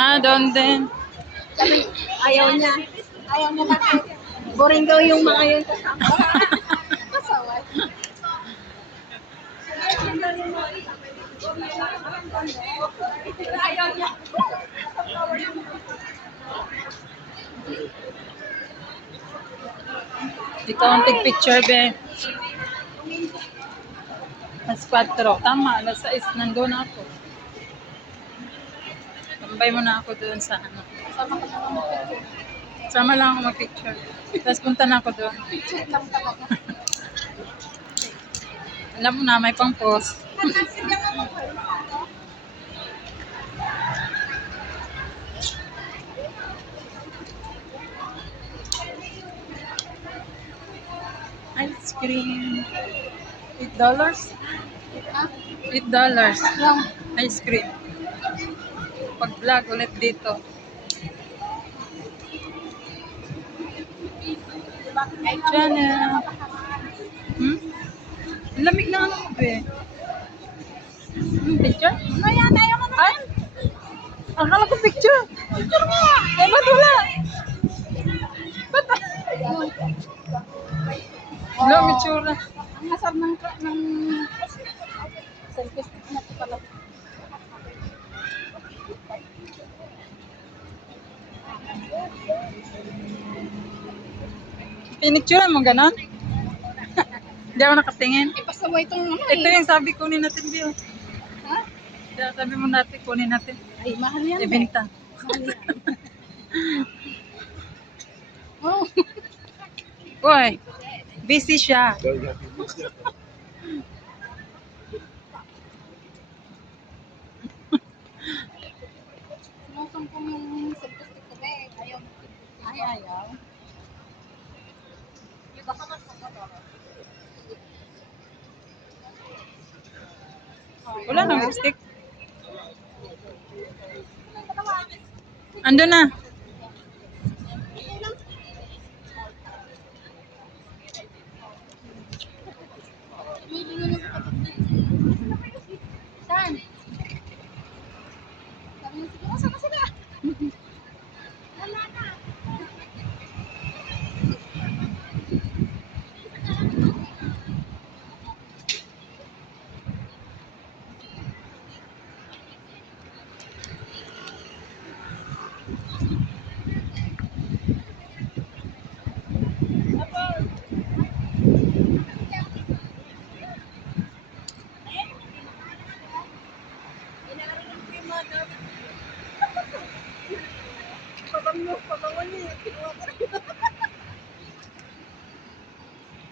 Ah, doon din. Sabi, ayaw niya. Ayaw niya kasi boring daw yung mga yun kasama. Pasaway. Ayaw niya. Ikaw ang picture, be. Mas 4. Tama, alas 6. Nandun ako. Tambay mo na ako doon sa ano. Sama lang ako mag-picture. Tapos punta na ako doon. Picture lang talaga. Alam mo na, may pang-post. Ice cream. $8? Ha? $8. Yung Ice cream. Pag-vlog ulit dito. Channel. Hmm? Ang lamig na ano mo, be. Picture? ayan, ayaw mo Ay! Akala ko picture. Picture mo! Eh, ba't wala? Ba't? Wala, picture. Ang nasab ng selfie stick na ito pala. Pinicture mo ganon? Hindi ako nakatingin. Ipasaway itong ano Ito yung sabi kunin natin, Bill. Ha? Kaya sabi mo natin, kunin natin. Ay, mahal yan. Ibenta. Mahal yan. Oh. Uy, busy siya. Sinusumpong yung selfie stick ko eh. Ayaw. Ay, ayaw. Wala nang lipstick. Ando na. Saan? Sabi niya, sige, saan na sila? Wala na. Pabango niya.